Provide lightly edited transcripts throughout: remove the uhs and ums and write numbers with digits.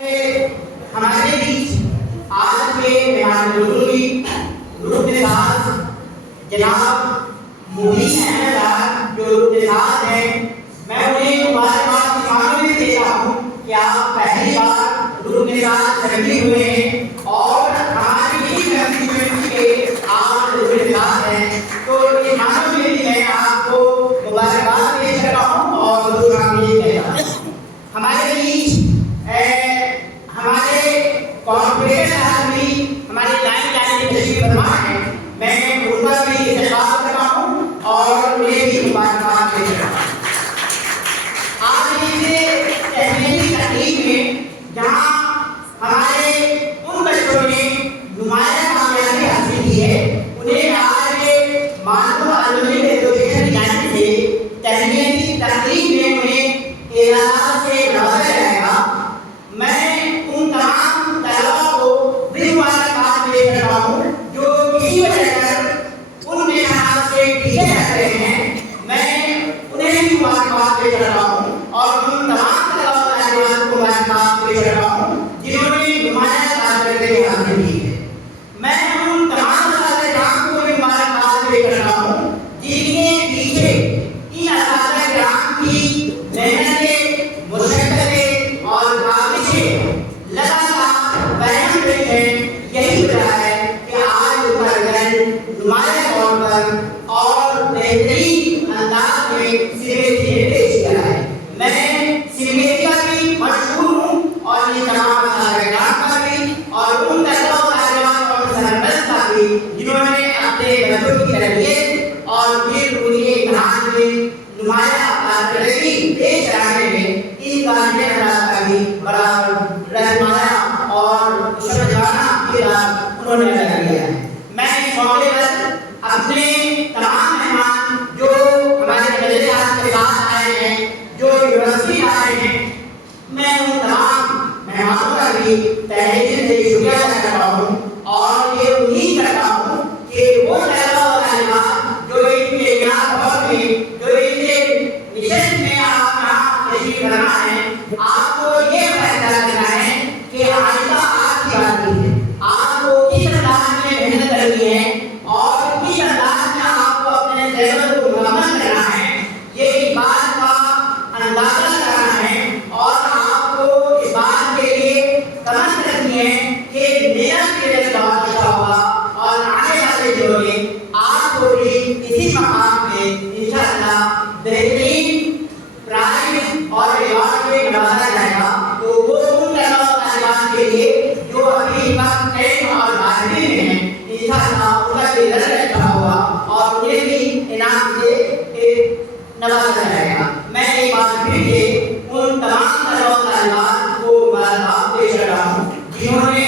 ہمارے بیچ آج کے مہمان بزرگی رکن ساز جناب مبین احمد صاحب جو رکن ساز ہیں، میں انہیں مبارکباد کی معلوم دیتا ہوں کہ آپ پہلی بار رکن ساز شامل ہوئے ہیں اور ہماری اس کمیونٹی کے آپ رکن ساز ہیں، تو یہ معلوم میں آپ کو مبارکباد پیش کر رہا ہوں اور یہ کہتا ہوں ہمارے بیچ ہمارے کارپوریٹر آدمی ہمارے لائن جانے کی تشریف فرما ہے، میں ان کا بھی احترام کرتا ہوں اور انہیں بھی مبارکباد پیش کرتا ہوں۔ آج اس تحریری تقریب میں جہاں ہمارے ان بچوں نے نمایاں کامیابی حاصل کی ہے، انہیں آج مانو علمی ایجوکیشن کی جانب سے تحریری تقریب میں انہیں اعزاز سے نوازا جائے گا۔ میں ان تمام طلباء کو بھی مبارکباد پیش کرتا ہوں جو کسی وجہ سے ان میں سے پیچھے رہ رہے ہیں، میں انہیں بھی مبارکباد پیش کرتا ہوں اور ان تمام طلباء کو مبارکباد پیش کرتا ہوں جنہوں نے نمایاں کارکردگی حاصل کی ہے۔ میں ان تمام اساتذہ کو بھی مبارکباد پیش کرتا ہوں جن کے پیچھے ان اساتذہ کرام کی محنتیں، مشقتیں اور کاوشیں لگاتار بیان رہی ہیں۔ یہی وجہ ہے کہ آج ان کا رزلٹ نمایاں طور پر اور بہترین انداز میں سیمیٹری پیش کیا ہے۔ میں سیمیٹری کا بھی مشہور ہوں اور یہ تمام اساتذہ کرام کا بھی اور ان طلباء و طالبات اور سرپرست کا بھی جنہوں نے اپنے بچوں کی تربیت اور پھر انہیں امتحان میں نمایاں کارکردگی پیش کرانے میں ان کامل افراد کا بھی بڑا رہنمایا اور شجاعانہ کردار انہوں نے ادا کیا ہے۔ میں اس موقع پر اپنے تمام مہمان جو ہمارے مجلس کے ساتھ آئے ہیں، جو یونیورسٹی آئے ہیں، میں ان تمام مہمانوں کا بھی تہہ دل سے شکریہ ادا کرتا ہوں اور یہ امید کرتا ہوں کہ وہ طلباء و طالبات جو ان کے یاد میں جو ان کے نشست میں آپ یہاں تشریف فرما ہے، آپ کو یہ فیصلہ کرنا ہے کہ آئندہ آپ کی باری ہے، آپ کو کس انداز میں محنت کرنی ہے اور کس انداز میں آپ کو اپنے سلیبس کو مکمل کرنا ہے، یہ اس بات کا اندازہ کرنا ہے اور آپ کو اس بات کے لیے تمنا کرنی ہے کہ میرا پیریڈ بہت اچھا ہوگا اور آنے والے دنوں میں آپ کو بھی اسی مقام پہ انشاءاللہ بہترین پرائز اور ایوارڈ میں نوازا جائے گا۔ تو وہ ان طلباء و طالبات کے لیے جو ابھی وقت ٹین اور بارہویں میں ہیں، انشاءاللہ ان کا بھی رزلٹ اچھا ہوگا اور انہیں بھی انعام سے نوازا جائے گا۔ میں ایک بار پھر سے ان تمام طلباء و طالبات کو مبارکباد پیش کر رہا ہوں جنہوں نے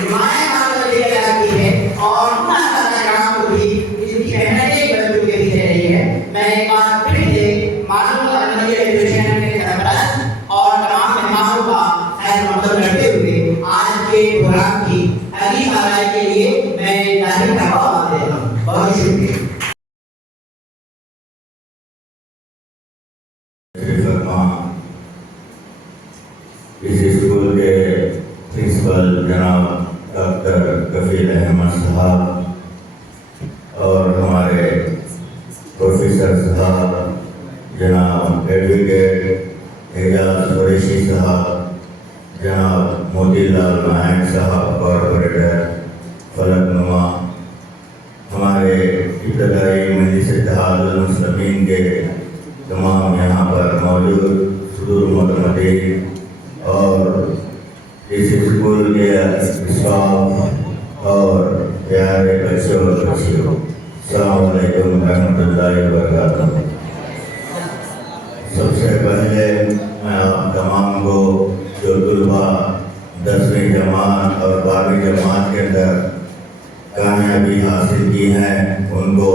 نمایاں کارکردگی ادا کی ہے اور ان اساتذہ کرام کو بھی جن کی محنتیں بچوں کے پیچھے رہی ہے۔ میں ایک بار پھر سے معلوم علمی ایجوکیشن کے سرپرست اور تمام مہمانوں کا خیر مقدم کرتے ہوئے آج کے پروگرام کی اگلی کارروائی کے لیے میں ظاہر کروا دیتا ہوں۔ بہت شکریہ۔ اس اسکول کے پرنسپل جناب ڈاکٹر کفیل احمد صاحب اور ہمارے پروفیسر صاحب جناب ایڈوکیٹ اعجاز قریشی صاحب، جناب موتی لال نائک صاحب کارپوریٹر فلک نما، ہمارے ابتدائی مجلس اتحاد المسلمین کے تمام یہاں پر موجود صدور متمدین اور اس اسکول کے اسٹاف اور پیارے بچوں اور بچیوں، السلام علیکم ورحمۃ اللہ وبرکاتہ۔ سب سے پہلے میں آپ تمام کو جو طلباء 10ویں جماعت اور 12ویں جماعت کے اندر کامیابی حاصل کی ہیں، ان کو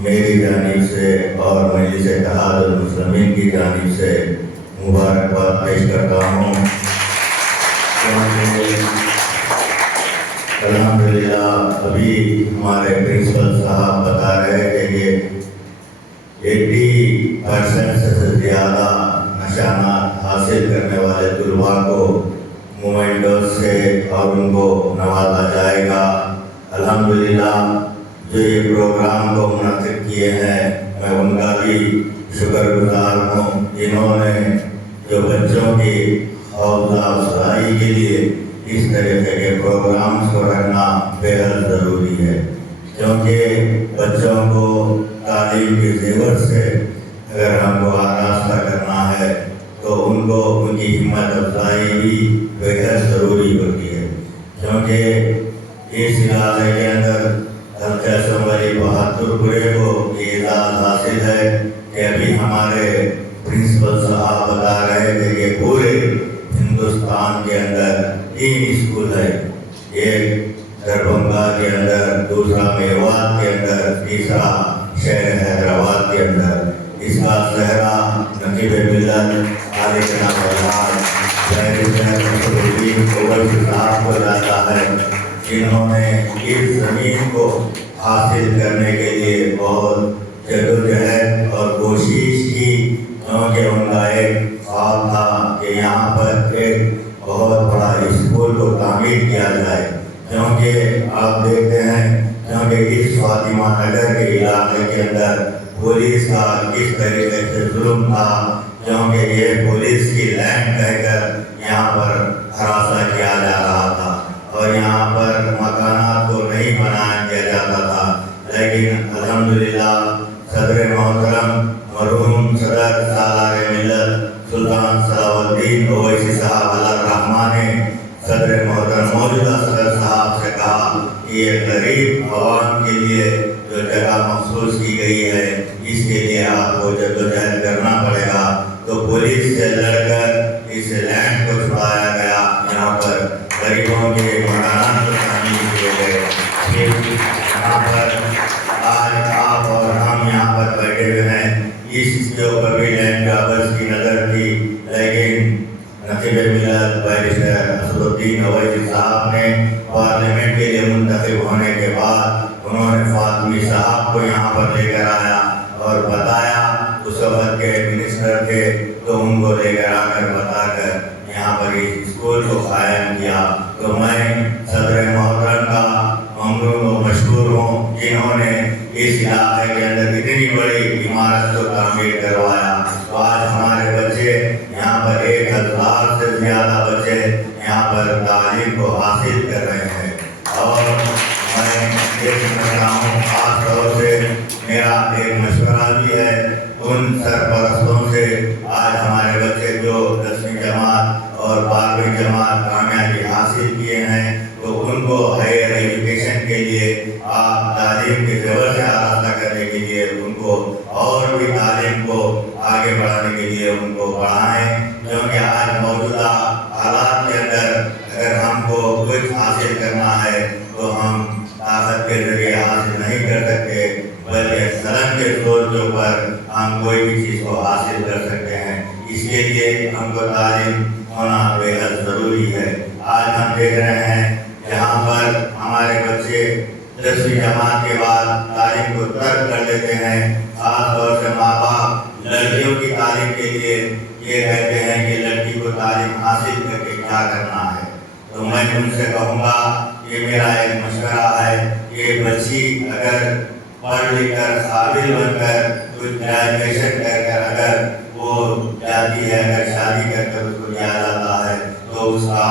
میری جانب سے اور مجلس اتحاد المسلمین کی جانب سے مبارکباد پیش کرتا ہوں۔ الحمدللہ ابھی ہمارے پرنسپل صاحب بتا رہے تھے کہ 80% سے زیادہ نشانات حاصل کرنے والے طلباء کو مومنٹوز سے اور ان کو نوازا جائے گا۔ الحمدللہ جو یہ پروگرام کو منعقد کیے ہیں میں ان کا بھی شکر گزار ہوں، جنہوں نے جو بچوں کی حوصلہ افزائی کے لیے اس طریقے کے پروگرامز کو رکھنا بے حد ضروری ہے، کیونکہ بچوں کو تعلیم کے زیور سے اگر ہم کو آراستہ کرنا ہے تو ان کو ان کی ہمت افزائی بھی بے حد ضروری ہوتی ہے، کیونکہ اس ادارے کے اندر حضرت اسمبلی بہادر پورے کو یہ اعزاز حاصل ہے کہ ابھی ہمارے پرنسپل صاحب بتا رہے تھے کہ پورے ہندوستان کے اندر 3 اسکول ہے، ایک دربھنگا کے اندر، دوسرا میوات کے اندر، تیسرا شہر حیدرآباد کے اندر۔ اس کا صحرا نقیب ملت عالی جناب صاحب کو جاتا ہے، جنہوں نے اس زمین کو حاصل کرنے کے لیے بہت جدوجہد اور کوشش کی، کیونکہ ان کا ایک خواب تھا کہ یہاں پر ایک بہت بڑا اسکول کو تعمیر کیا جائے، کیونکہ آپ دیکھتے ہیں کیونکہ اس فاطمہ نگر کے علاقے کے اندر پولیس کا کس طریقے سے ظلم تھا، کیونکہ یہ پولیس کی لینڈ کہہ کر یہاں پر ہراساں کیا جا رہا تھا اور یہاں پر مکانات کو نہیں بنایا دیا جاتا تھا، لیکن الحمدللہ صدر محترم مرحوم صدر سالار ملت سلطان صلاح الدین اویسی صاحب علیہ الرحمٰن نے صدر محترم موجودہ صدر صاحب سے کہا کہ یہ غریب عوام کے لیے جو جگہ مخصوص کی گئی ہے اس کے لیے آپ کو جدوجہد کرنا پڑے گا، تو پولیس سے لڑ کر اس لینڈ کو چھڑایا گیا، یہاں پر غریبوں کے مکانات کو تعمیر کیے گئے۔ پھر یہاں پر آج آپ اور ہم یہاں پر بیٹھے ہوئے ہیں، اس کے اوپر بھی لینڈ گرابرز کی نظر تھی، لیکن نقیب ملت بیرسٹر اسدالدین اویسی صاحب نے پارلیمنٹ کے لیے منتخب ہونے کے بعد انہوں نے فاطمی صاحب کو یہاں پر لے کر آیا اور بتایا، اس وقت کے منسٹر تھے تو ان کو لے کر آ کر بتا کر یہاں پر اس اسکول کو قائم کیا۔ تو میں صدر محترم کا ممنون و مشکور ہوں، جنہوں نے اس علاقے کے اندر اتنی بڑی عمارت کو تعمیر کروایا۔ تو آج ہمارے بچے یہاں پر 1000 سے زیادہ بچے یہاں پر تعلیم کو حاصل کر رہے ہیں، اور میں یہ سمجھتا ہوں خاص طور سے میرا ایک مشورہ بھی ہے ان سرپرستوں سے، آج ہمارے بچے جو 10ویں جماعت اور 12ویں جماعت کامیابی حاصل کیے ہیں تو ان کو ہائر ایجوکیشن کے لیے آپ تعلیم کے زیور سے آراستہ کرنے کے لیے ان کو اور بھی تعلیم کو آگے بڑھانے کے لیے ان کو پڑھائیں، کیونکہ آج موجودہ حالات کے اندر اگر ہم کو کچھ حاصل کرنا ہے تو ہم طاقت کے ذریعے حاصل نہیں کر سکتے، بلکہ قلم کے زور کے اوپر ہم کوئی بھی چیز کو حاصل کر سکتے ہیں۔ اس کے لیے ہم کو تعلیم ہونا بے حد ضروری ہے۔ آج ہم دیکھ رہے ہیں جہاں پر ہمارے بچے 10ویں جماعت کے بعد تعلیم کو ترک کر دیتے ہیں، خاص طور سے ماں باپ لڑکیوں کی تعلیم کے لیے یہ کہتے ہیں کہ لڑکی کو تعلیم حاصل کر کے کیا کرنا ہے، تو میں ان سے کہوں گا، یہ میرا ایک مشورہ ہے کہ بچی اگر پڑھ لکھ کر قابل بن کر کچھ گریجویشن کر کر اگر وہ جاتی ہے، اگر شادی کر کر اس کو دیا جاتا ہے تو اس کا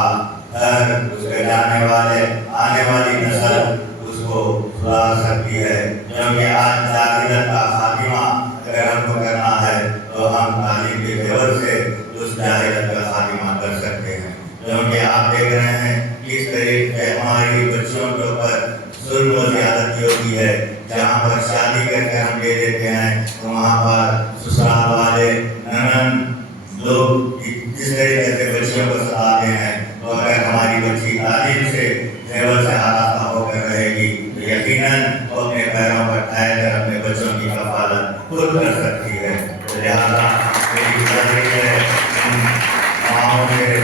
گھر، اس کے جانے والے آنے والی نسل اس کو سدھار سکتی ہے، کیونکہ آج جاہلیت کا خاتمہ اگر ہم کو کرنا ہے تو ہم تعلیم کے زیور سے اس جاہلیت کا خاتمہ کر سکتے ہیں، کیونکہ آپ دیکھ رہے ہیں کس طریقے سے ہماری بچیوں کے اوپر ظلم و زیادتی ہوتی ہے، جہاں پر شادی کر کے ہم دے دیتے ہیں تو وہاں پر سسرال والے ننند لوگ جس طریقے سے بچیوں کو ستاتے ہیں، تو اگر ہماری بچی تعلیم سے زیور سے آراستہ ہو کر رہے گی تو یقیناً وہ اپنے پیروں پر ٹھہر کر اپنے بچوں کی کفالت خود کر سکتی ہے۔ لہٰذا میری گزارش ہے ان ماؤں سے،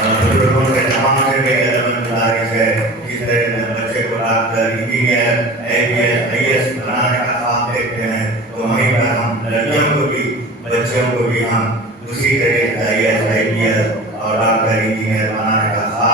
بزرگوں سے، تمام سے میری ادب گزارش ہے، جس طرح سے بچے کو ڈاکٹر، انجینئر، IAS بنانے کا خواب دیکھتے ہیں تو وہیں پر ہم لڑکیوں کو بھی، بچوں کو بھی ہم اسی طرح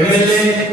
MLA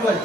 12th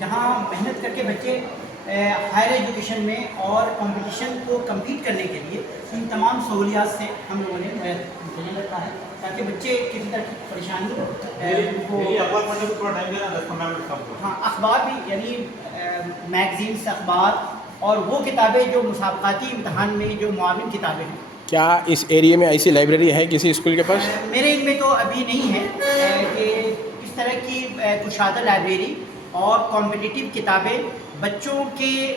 جہاں محنت کر کے بچے ہائر ایجوکیشن میں اور کمپٹیشن کو کمپیٹ کرنے کے لیے ان تمام سہولیات سے ہم لوگوں نے مجھے لگتا ہے تاکہ بچے کسی طرح کی پریشانی کو ہاں اخبار بھی یعنی میگزینس اخبار اور وہ کتابیں جو مسابقاتی امتحان میں جو معاون کتابیں ہیں. کیا اس ایریے میں ایسی لائبریری ہے کسی اسکول کے پاس؟ میرے علم میں تو ابھی نہیں ہے کہ اس طرح کی کشادہ لائبریری اور کمپٹیٹیو کتابیں بچوں کے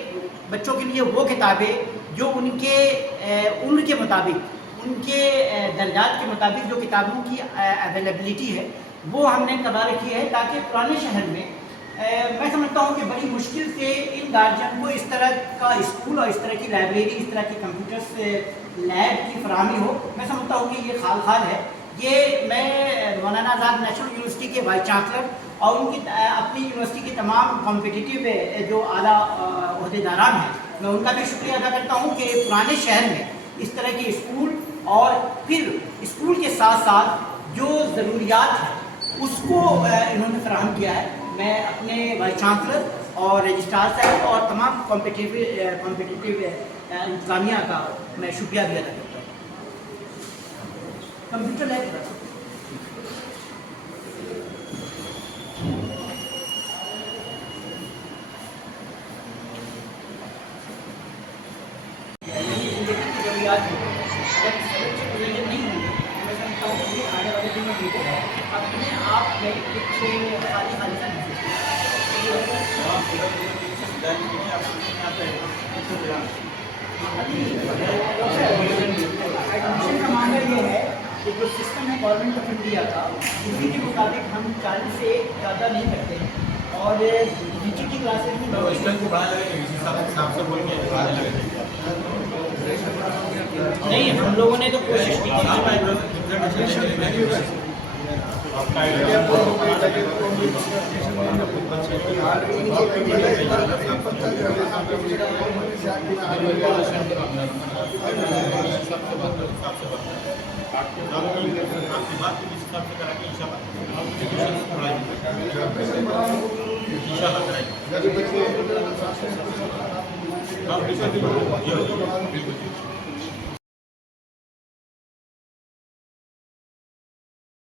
لیے وہ کتابیں جو ان کے عمر کے مطابق ان کے درجات کے مطابق جو کتابوں کی اویلیبلٹی ہے وہ ہم نے کروا رکھی ہے تاکہ پرانے شہر میں میں سمجھتا ہوں کہ بڑی مشکل سے ان گارجین کو اس طرح کا اسکول اور اس طرح کی لائبریری اس طرح کی کمپیوٹرس لیب کی فراہمی ہو. میں سمجھتا ہوں کہ یہ خال ہے. یہ میں مولانا آزاد نیشنل یونیورسٹی کے وائس چانسلر اور ان کی اپنی یونیورسٹی کے تمام کمپٹیٹیو جو اعلیٰ عہدیداران ہیں میں ان کا بھی شکریہ ادا کرتا ہوں کہ پرانے شہر میں اس طرح کے اسکول اور پھر اسکول کے ساتھ ساتھ جو ضروریات ہیں اس کو انہوں نے فراہم کیا ہے. میں اپنے وائس چانسلر اور رجسٹرار صاحب اور تمام کمپٹیٹیو انتظامیہ کا میں شکریہ بھی ادا کرتا ہوں. کمپیوٹر لیب ضروریات نہیں ہوں گے میں سمجھتا ہوں کہ آنے والے دنوں میں اپنے آپ میں ایک خالی ایڈمیشن کا معاملہ یہ ہے کہ جو سسٹم ہے گورنمنٹ آف انڈیا کا اسی کے مطابق ہم 40 سے زیادہ نہیں کرتے ہیں اور نیچے کی کلاسز نہیں ہم لوگوں نے تو کوشش کی بالکل